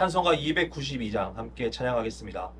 찬송가 292장 함께 찬양하겠습니다.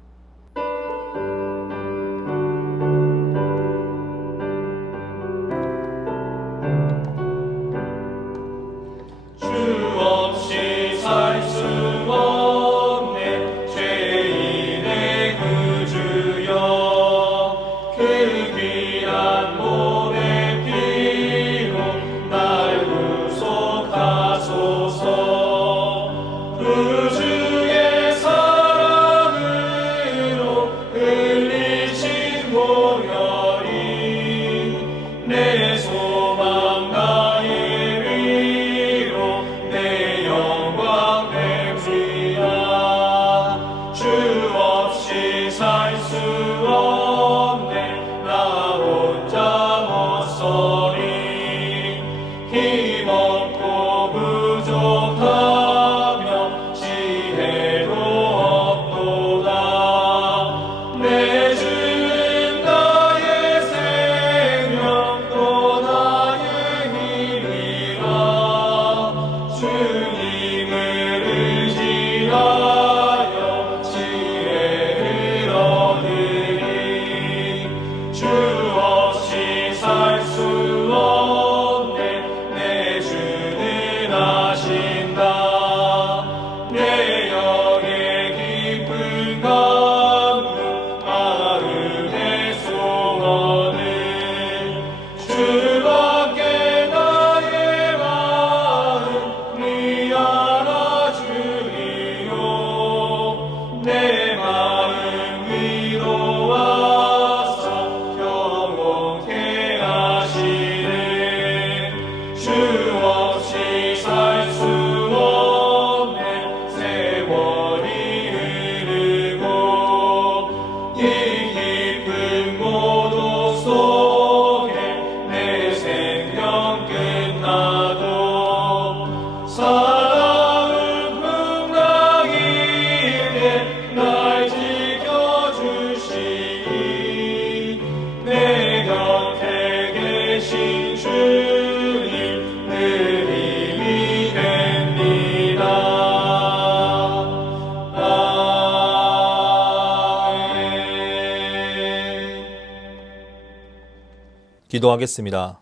기도하겠습니다.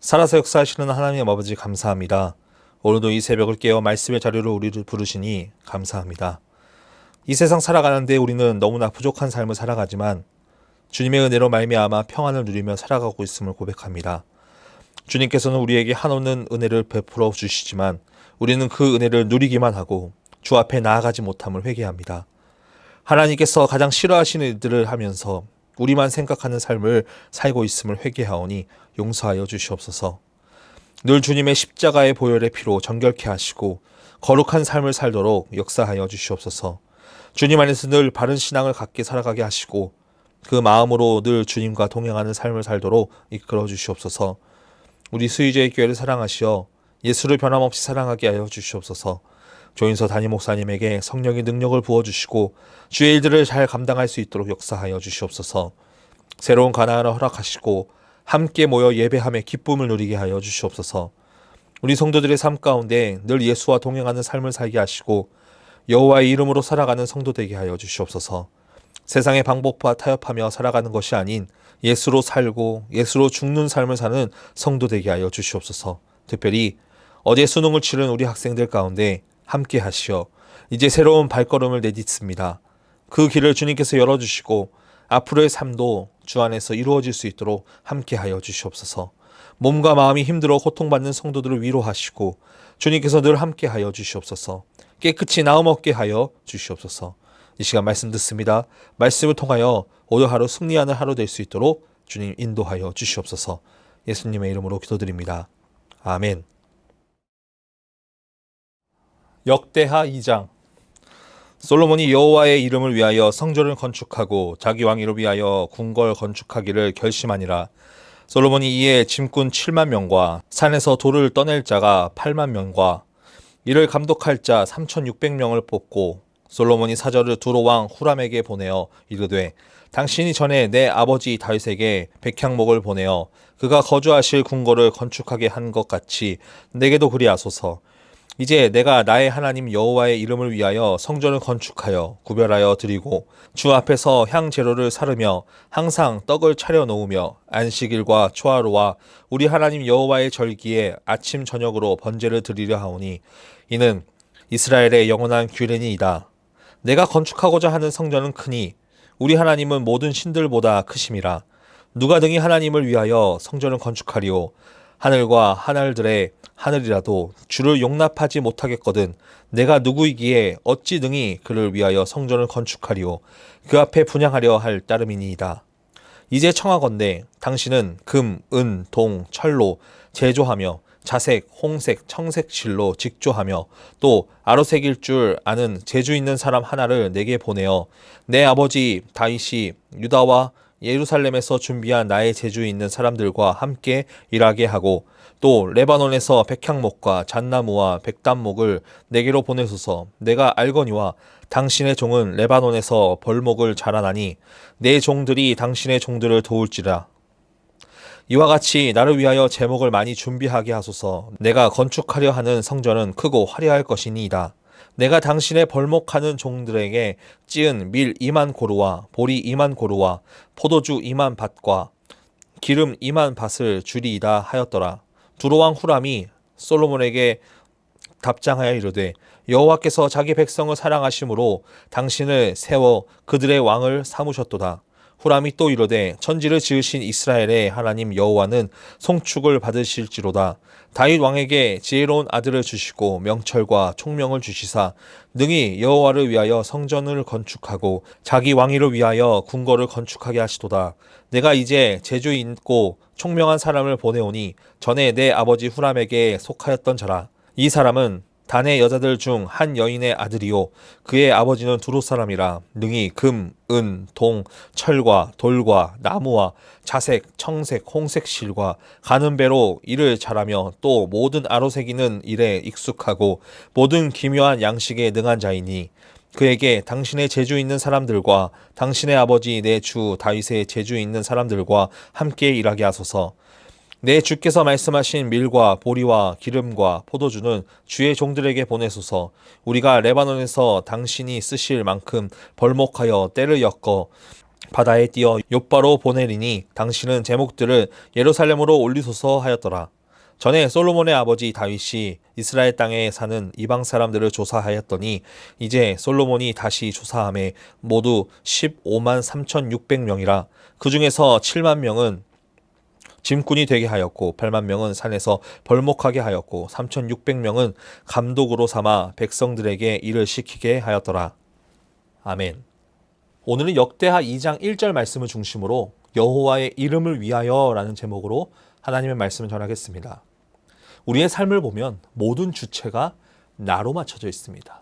살아서 역사하시는 하나님 아버지 감사합니다. 오늘도 이 새벽을 깨어 말씀의 자료로 우리를 부르시니 감사합니다. 이 세상 살아가는데 우리는 너무나 부족한 삶을 살아가지만 주님의 은혜로 말미암아 평안을 누리며 살아가고 있음을 고백합니다. 주님께서는 우리에게 한없는 은혜를 베풀어 주시지만 우리는 그 은혜를 누리기만 하고 주 앞에 나아가지 못함을 회개합니다. 하나님께서 가장 싫어하시는 일들을 하면서 우리만 생각하는 삶을 살고 있음을 회개하오니 용서하여 주시옵소서. 늘 주님의 십자가의 보혈의 피로 정결케 하시고 거룩한 삶을 살도록 역사하여 주시옵소서. 주님 안에서 늘 바른 신앙을 갖게 살아가게 하시고 그 마음으로 늘 주님과 동행하는 삶을 살도록 이끌어 주시옵소서. 우리 수의제의 교회를 사랑하시어 예수를 변함없이 사랑하게 하여 주시옵소서. 조인서 담임 목사님에게 성령의 능력을 부어주시고 주의 일들을 잘 감당할 수 있도록 역사하여 주시옵소서. 새로운 가나안을 허락하시고 함께 모여 예배함의 기쁨을 누리게 하여 주시옵소서. 우리 성도들의 삶 가운데 늘 예수와 동행하는 삶을 살게 하시고 여호와의 이름으로 살아가는 성도 되게 하여 주시옵소서. 세상의 방법과 타협하며 살아가는 것이 아닌 예수로 살고 예수로 죽는 삶을 사는 성도 되게 하여 주시옵소서. 특별히 어제 수능을 치른 우리 학생들 가운데 함께 하시어 이제 새로운 발걸음을 내딛습니다. 그 길을 주님께서 열어주시고 앞으로의 삶도 주 안에서 이루어질 수 있도록 함께 하여 주시옵소서. 몸과 마음이 힘들어 고통받는 성도들을 위로하시고 주님께서 늘 함께 하여 주시옵소서. 깨끗이 나음 얻게 하여 주시옵소서. 이 시간 말씀 듣습니다. 말씀을 통하여 오늘 하루 승리하는 하루 될 수 있도록 주님 인도하여 주시옵소서. 예수님의 이름으로 기도드립니다. 아멘. 역대하 2장. 솔로몬이 여호와의 이름을 위하여 성전을 건축하고 자기 왕위를 위하여 궁궐 건축하기를 결심하니라. 솔로몬이 이에 짐꾼 7만 명과 산에서 돌을 떠낼 자가 8만 명과 이를 감독할 자 3,600명을 뽑고 솔로몬이 사절을 두로 왕 후람에게 보내어 이르되 당신이 전에 내 아버지 다윗에게 백향목을 보내어 그가 거주하실 궁궐을 건축하게 한 것 같이 내게도 그리하소서. 이제 내가 나의 하나님 여호와의 이름을 위하여 성전을 건축하여 구별하여 드리고 주 앞에서 향 제로를 사르며 항상 떡을 차려 놓으며 안식일과 초하루와 우리 하나님 여호와의 절기에 아침 저녁으로 번제를 드리려 하오니 이는 이스라엘의 영원한 규례니이다. 내가 건축하고자 하는 성전은 크니 우리 하나님은 모든 신들보다 크심이라. 누가 등이 하나님을 위하여 성전을 건축하리오. 하늘과 하늘들의 하늘이라도 주를 용납하지 못하겠거든 내가 누구이기에 어찌 능히 그를 위하여 성전을 건축하리오. 그 앞에 분향하려 할 따름이니이다. 이제 청하건대 당신은 금, 은, 동, 철로 제조하며 자색, 홍색, 청색 실로 직조하며 또 아로색일 줄 아는 재주 있는 사람 하나를 내게 보내어 내 아버지 다윗이 유다와 예루살렘에서 준비한 나의 재주 있는 사람들과 함께 일하게 하고 또 레바논에서 백향목과 잣나무와 백단목을 내게로 보내소서. 내가 알거니와 당신의 종은 레바논에서 벌목을 자라나니 내 종들이 당신의 종들을 도울지라. 이와 같이 나를 위하여 제목을 많이 준비하게 하소서. 내가 건축하려 하는 성전은 크고 화려할 것이니이다. 내가 당신의 벌목하는 종들에게 찌은 밀 2만 고루와 보리 2만 고루와 포도주 2만 밭과 기름 2만 밭을 주리이다 하였더라. 두로왕 후람이 솔로몬에게 답장하여 이르되 여호와께서 자기 백성을 사랑하심으로 당신을 세워 그들의 왕을 삼으셨도다. 후람이 또 이르되 천지를 지으신 이스라엘의 하나님 여호와는 송축을 받으실지로다. 다윗 왕에게 지혜로운 아들을 주시고 명철과 총명을 주시사 능히 여호와를 위하여 성전을 건축하고 자기 왕위를 위하여 궁궐을 건축하게 하시도다. 내가 이제 재주 있고 총명한 사람을 보내오니 전에 내 아버지 후람에게 속하였던 자라. 이 사람은 단의 여자들 중 한 여인의 아들이요 그의 아버지는 두로 사람이라. 능히 금, 은, 동, 철과 돌과 나무와 자색, 청색, 홍색 실과 가는 배로 일을 잘하며 또 모든 아로새기는 일에 익숙하고 모든 기묘한 양식에 능한 자이니 그에게 당신의 재주 있는 사람들과 당신의 아버지 내 주 다윗의 재주 있는 사람들과 함께 일하게 하소서. 내 주께서 말씀하신 밀과 보리와 기름과 포도주는 주의 종들에게 보내소서. 우리가 레바논에서 당신이 쓰실 만큼 벌목하여 때를 엮어 바다에 띄어 욥바로 보내리니 당신은 제목들을 예루살렘으로 올리소서 하였더라. 전에 솔로몬의 아버지 다윗이 이스라엘 땅에 사는 이방 사람들을 조사하였더니 이제 솔로몬이 다시 조사함에 모두 15만 3,600명이라. 그 중에서 7만 명은 짐꾼이 되게 하였고 8만 명은 산에서 벌목하게 하였고 3,600명은 감독으로 삼아 백성들에게 일을 시키게 하였더라. 아멘. 오늘은 역대하 2장 1절 말씀을 중심으로 여호와의 이름을 위하여 라는 제목으로 하나님의 말씀을 전하겠습니다. 우리의 삶을 보면 모든 주체가 나로 맞춰져 있습니다.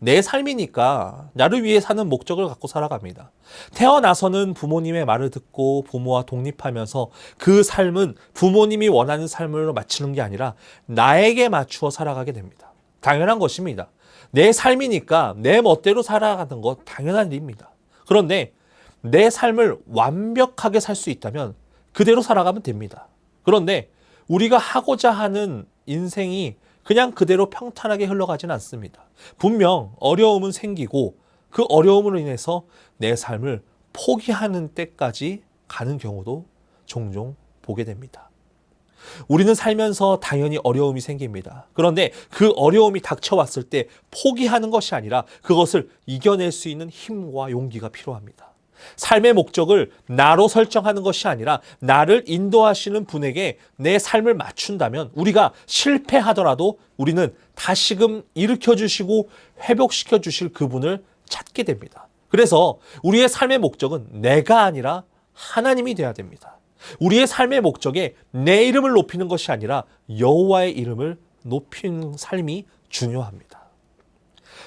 내 삶이니까 나를 위해 사는 목적을 갖고 살아갑니다. 태어나서는 부모님의 말을 듣고 부모와 독립하면서 그 삶은 부모님이 원하는 삶으로 맞추는 게 아니라 나에게 맞추어 살아가게 됩니다. 당연한 것입니다. 내 삶이니까 내 멋대로 살아가는 것 당연한 일입니다. 그런데 내 삶을 완벽하게 살 수 있다면 그대로 살아가면 됩니다. 그런데 우리가 하고자 하는 인생이 그냥 그대로 평탄하게 흘러가지는 않습니다. 분명 어려움은 생기고 그 어려움으로 인해서 내 삶을 포기하는 때까지 가는 경우도 종종 보게 됩니다. 우리는 살면서 당연히 어려움이 생깁니다. 그런데 그 어려움이 닥쳐왔을 때 포기하는 것이 아니라 그것을 이겨낼 수 있는 힘과 용기가 필요합니다. 삶의 목적을 나로 설정하는 것이 아니라 나를 인도하시는 분에게 내 삶을 맞춘다면 우리가 실패하더라도 우리는 다시금 일으켜 주시고 회복시켜 주실 그분을 찾게 됩니다. 그래서 우리의 삶의 목적은 내가 아니라 하나님이 되어야 됩니다. 우리의 삶의 목적에 내 이름을 높이는 것이 아니라 여호와의 이름을 높이는 삶이 중요합니다.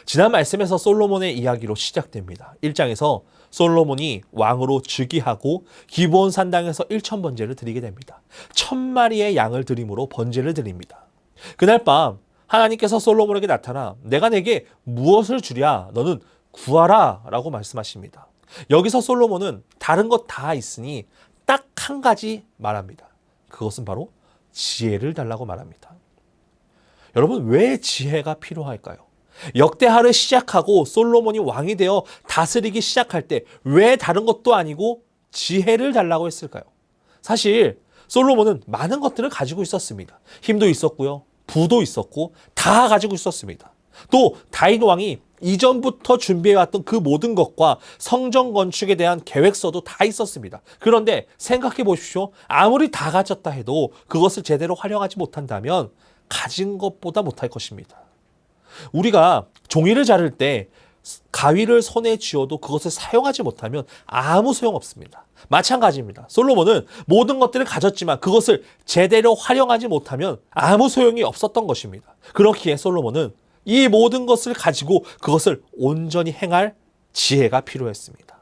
지난 말씀에서 솔로몬의 이야기로 시작됩니다. 1장에서 솔로몬이 왕으로 즉위하고 기브온 산당에서 1,000번제를 드리게 됩니다. 1,000마리의 양을 드림으로 번제를 드립니다. 그날 밤 하나님께서 솔로몬에게 나타나 내가 내게 무엇을 주랴 너는 구하라 라고 말씀하십니다. 여기서 솔로몬은 다른 것 다 있으니 딱 한 가지 말합니다. 그것은 바로 지혜를 달라고 말합니다. 여러분, 왜 지혜가 필요할까요? 역대하를 시작하고 솔로몬이 왕이 되어 다스리기 시작할 때 왜 다른 것도 아니고 지혜를 달라고 했을까요? 사실 솔로몬은 많은 것들을 가지고 있었습니다. 힘도 있었고요. 부도 있었고 다 가지고 있었습니다. 또 다윗 왕이 이전부터 준비해왔던 그 모든 것과 성전 건축에 대한 계획서도 다 있었습니다. 그런데 생각해 보십시오. 아무리 다 가졌다 해도 그것을 제대로 활용하지 못한다면 가진 것보다 못할 것입니다. 우리가 종이를 자를 때 가위를 손에 쥐어도 그것을 사용하지 못하면 아무 소용없습니다. 마찬가지입니다. 솔로몬은 모든 것들을 가졌지만 그것을 제대로 활용하지 못하면 아무 소용이 없었던 것입니다. 그렇기에 솔로몬은 이 모든 것을 가지고 그것을 온전히 행할 지혜가 필요했습니다.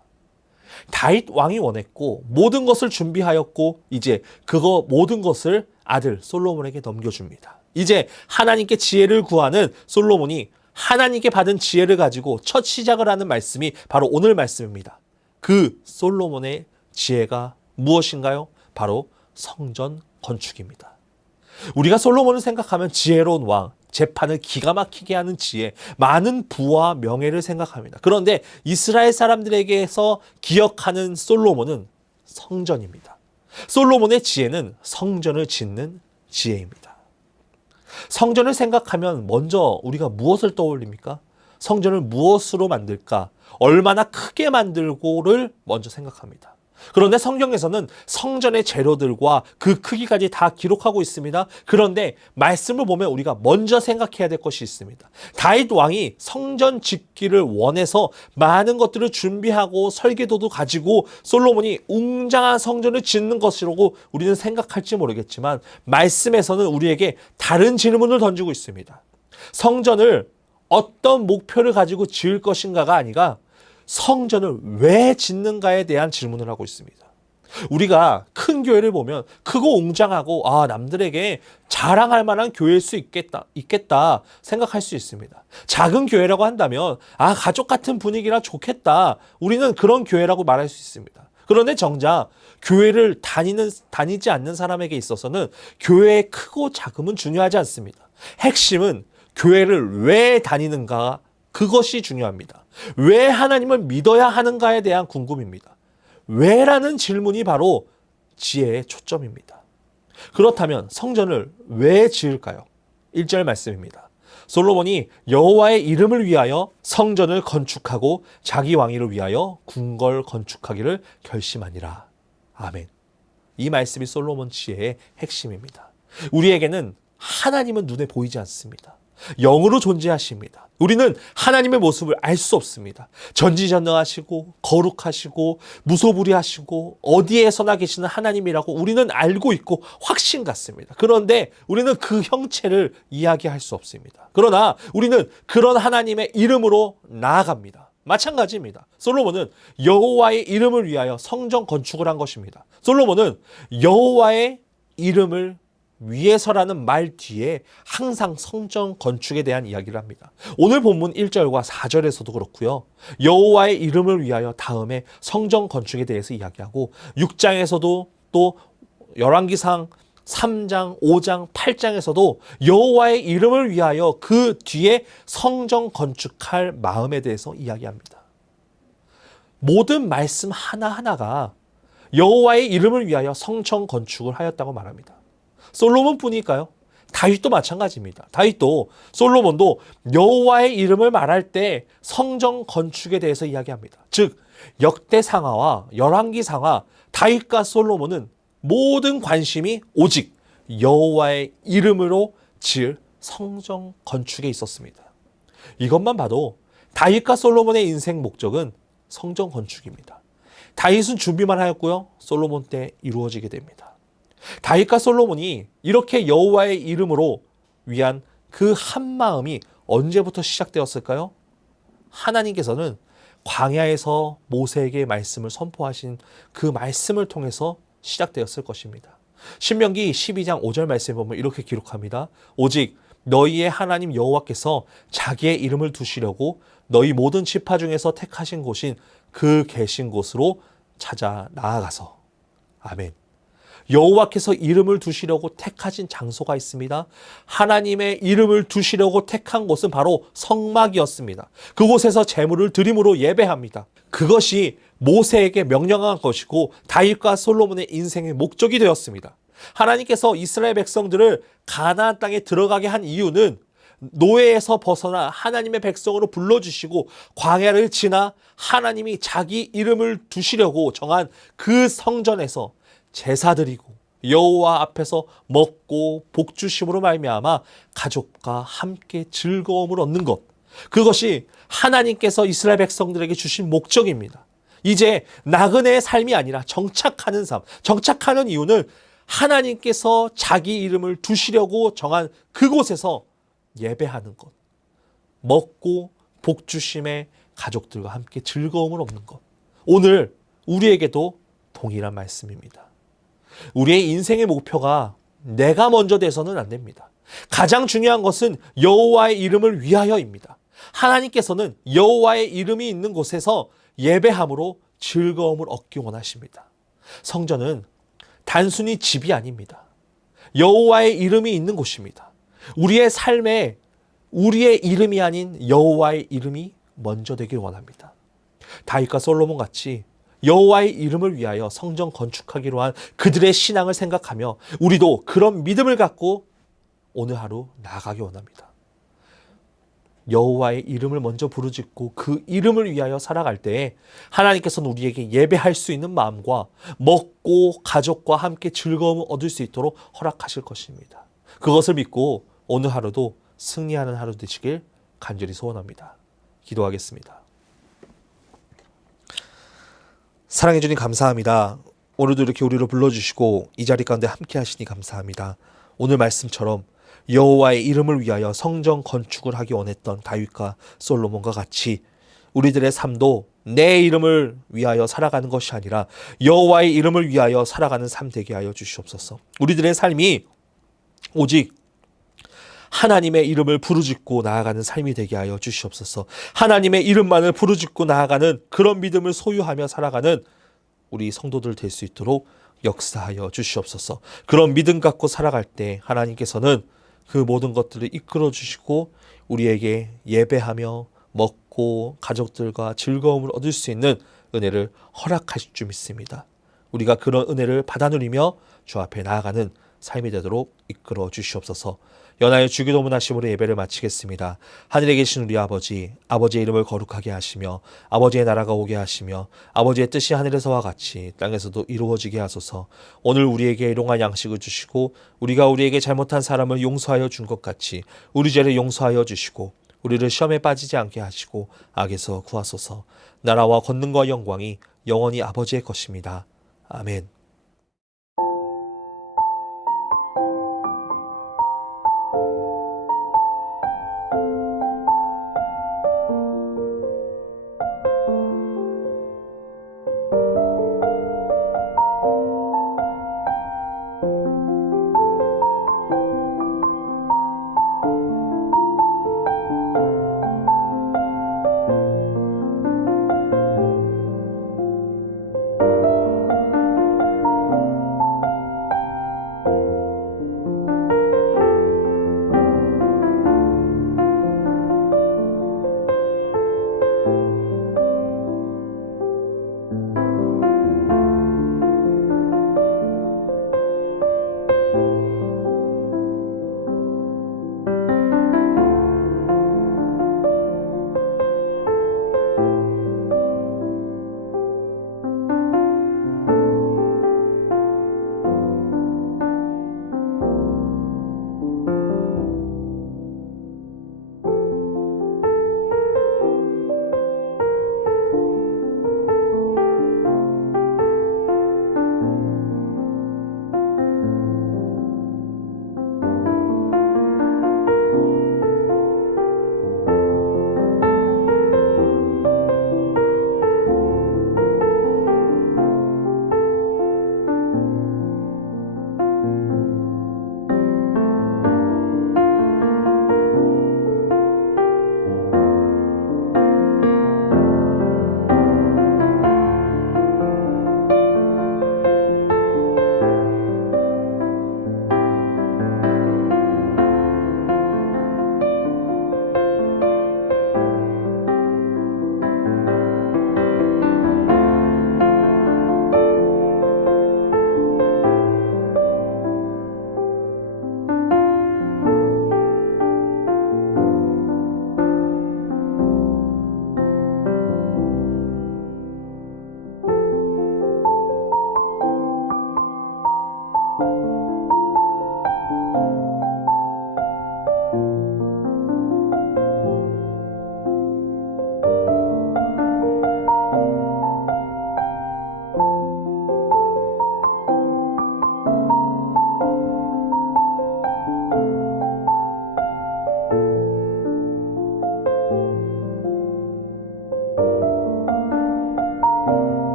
다윗 왕이 원했고 모든 것을 준비하였고 이제 그거 모든 것을 아들 솔로몬에게 넘겨줍니다. 이제 하나님께 지혜를 구하는 솔로몬이 하나님께 받은 지혜를 가지고 첫 시작을 하는 말씀이 바로 오늘 말씀입니다. 그 솔로몬의 지혜가 무엇인가요? 바로 성전 건축입니다. 우리가 솔로몬을 생각하면 지혜로운 왕, 재판을 기가 막히게 하는 지혜, 많은 부와 명예를 생각합니다. 그런데 이스라엘 사람들에게서 기억하는 솔로몬은 성전입니다. 솔로몬의 지혜는 성전을 짓는 지혜입니다. 성전을 생각하면 먼저 우리가 무엇을 떠올립니까? 성전을 무엇으로 만들까? 얼마나 크게 만들고를 먼저 생각합니다. 그런데 성경에서는 성전의 재료들과 그 크기까지 다 기록하고 있습니다. 그런데 말씀을 보면 우리가 먼저 생각해야 될 것이 있습니다. 다윗 왕이 성전 짓기를 원해서 많은 것들을 준비하고 설계도도 가지고 솔로몬이 웅장한 성전을 짓는 것이라고 우리는 생각할지 모르겠지만 말씀에서는 우리에게 다른 질문을 던지고 있습니다. 성전을 어떤 목표를 가지고 지을 것인가가 아니라 성전을 왜 짓는가에 대한 질문을 하고 있습니다. 우리가 큰 교회를 보면 크고 웅장하고 남들에게 자랑할 만한 교회일 수 있겠다 생각할 수 있습니다. 작은 교회라고 한다면 가족 같은 분위기라 좋겠다. 우리는 그런 교회라고 말할 수 있습니다. 그런데 정작 교회를 다니지 않는 사람에게 있어서는 교회의 크고 작음은 중요하지 않습니다. 핵심은 교회를 왜 다니는가, 그것이 중요합니다. 왜 하나님을 믿어야 하는가에 대한 궁금입니다. 왜라는 질문이 바로 지혜의 초점입니다. 그렇다면 성전을 왜 지을까요? 1절 말씀입니다. 솔로몬이 여호와의 이름을 위하여 성전을 건축하고 자기 왕위를 위하여 궁궐 건축하기를 결심하니라. 아멘. 이 말씀이 솔로몬 지혜의 핵심입니다. 우리에게는 하나님은 눈에 보이지 않습니다. 영으로 존재하십니다. 우리는 하나님의 모습을 알 수 없습니다. 전지전능하시고 거룩하시고 무소불위하시고 어디에서나 계시는 하나님이라고 우리는 알고 있고 확신 같습니다. 그런데 우리는 그 형체를 이야기할 수 없습니다. 그러나 우리는 그런 하나님의 이름으로 나아갑니다. 마찬가지입니다. 솔로몬은 여호와의 이름을 위하여 성전 건축을 한 것입니다. 솔로몬은 여호와의 이름을 위해서라는 말 뒤에 항상 성전 건축에 대한 이야기를 합니다. 오늘 본문 1절과 4절에서도 그렇고요. 여호와의 이름을 위하여 다음에 성전 건축에 대해서 이야기하고 6장에서도 또 열왕기상 3장, 5장, 8장에서도 여호와의 이름을 위하여 그 뒤에 성전 건축할 마음에 대해서 이야기합니다. 모든 말씀 하나하나가 여호와의 이름을 위하여 성전 건축을 하였다고 말합니다. 솔로몬뿐일까요? 다윗도 마찬가지입니다. 다윗도 솔로몬도 여호와의 이름을 말할 때 성전 건축에 대해서 이야기합니다. 즉 역대상하와 열왕기상하, 다윗과 솔로몬은 모든 관심이 오직 여호와의 이름으로 지을 성전 건축에 있었습니다. 이것만 봐도 다윗과 솔로몬의 인생 목적은 성전 건축입니다. 다윗은 준비만 하였고요. 솔로몬 때 이루어지게 됩니다. 다윗과 솔로몬이 이렇게 여호와의 이름으로 위한 그 한마음이 언제부터 시작되었을까요? 하나님께서는 광야에서 모세에게 말씀을 선포하신 그 말씀을 통해서 시작되었을 것입니다. 신명기 12장 5절 말씀에 보면 이렇게 기록합니다. 오직 너희의 하나님 여호와께서 자기의 이름을 두시려고 너희 모든 지파 중에서 택하신 곳인 그 계신 곳으로 찾아 나아가서. 아멘. 여호와께서 이름을 두시려고 택하신 장소가 있습니다. 하나님의 이름을 두시려고 택한 곳은 바로 성막이었습니다. 그곳에서 제물을 드림으로 예배합니다. 그것이 모세에게 명령한 것이고 다윗과 솔로몬의 인생의 목적이 되었습니다. 하나님께서 이스라엘 백성들을 가나안 땅에 들어가게 한 이유는 노예에서 벗어나 하나님의 백성으로 불러주시고 광야를 지나 하나님이 자기 이름을 두시려고 정한 그 성전에서 제사 드리고 여호와 앞에서 먹고 복 주심으로 말미암아 가족과 함께 즐거움을 얻는 것, 그것이 하나님께서 이스라엘 백성들에게 주신 목적입니다. 이제 나그네의 삶이 아니라 정착하는 삶, 정착하는 이유는 하나님께서 자기 이름을 두시려고 정한 그곳에서 예배하는 것, 먹고 복 주심에 가족들과 함께 즐거움을 얻는 것. 오늘 우리에게도 동일한 말씀입니다. 우리의 인생의 목표가 내가 먼저 돼서는 안 됩니다. 가장 중요한 것은 여호와의 이름을 위하여입니다. 하나님께서는 여호와의 이름이 있는 곳에서 예배함으로 즐거움을 얻기 원하십니다. 성전은 단순히 집이 아닙니다. 여호와의 이름이 있는 곳입니다. 우리의 삶에 우리의 이름이 아닌 여호와의 이름이 먼저 되길 원합니다. 다윗과 솔로몬 같이 여호와의 이름을 위하여 성전 건축하기로 한 그들의 신앙을 생각하며 우리도 그런 믿음을 갖고 오늘 하루 나아가기 원합니다. 여호와의 이름을 먼저 부르짖고 그 이름을 위하여 살아갈 때에 하나님께서는 우리에게 예배할 수 있는 마음과 먹고 가족과 함께 즐거움을 얻을 수 있도록 허락하실 것입니다. 그것을 믿고 오늘 하루도 승리하는 하루 되시길 간절히 소원합니다. 기도하겠습니다. 사랑해 주님 감사합니다. 오늘도 이렇게 우리를 불러주시고 이 자리 가운데 함께 하시니 감사합니다. 오늘 말씀처럼 여호와의 이름을 위하여 성전 건축을 하기 원했던 다윗과 솔로몬과 같이 우리들의 삶도 내 이름을 위하여 살아가는 것이 아니라 여호와의 이름을 위하여 살아가는 삶 되게 하여 주시옵소서. 우리들의 삶이 오직 하나님의 이름을 부르짖고 나아가는 삶이 되게 하여 주시옵소서. 하나님의 이름만을 부르짖고 나아가는 그런 믿음을 소유하며 살아가는 우리 성도들 될 수 있도록 역사하여 주시옵소서. 그런 믿음 갖고 살아갈 때 하나님께서는 그 모든 것들을 이끌어 주시고 우리에게 예배하며 먹고 가족들과 즐거움을 얻을 수 있는 은혜를 허락하실 줄 믿습니다. 우리가 그런 은혜를 받아 누리며 주 앞에 나아가는 삶이 되도록 이끌어 주시옵소서. 연하여 주기도문 하심으로 예배를 마치겠습니다. 하늘에 계신 우리 아버지, 아버지의 이름을 거룩하게 하시며 아버지의 나라가 오게 하시며 아버지의 뜻이 하늘에서와 같이 땅에서도 이루어지게 하소서. 오늘 우리에게 일용할 양식을 주시고 우리가 우리에게 잘못한 사람을 용서하여 준 것 같이 우리 죄를 용서하여 주시고 우리를 시험에 빠지지 않게 하시고 악에서 구하소서. 나라와 권능과 영광이 영원히 아버지의 것입니다. 아멘.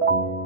you.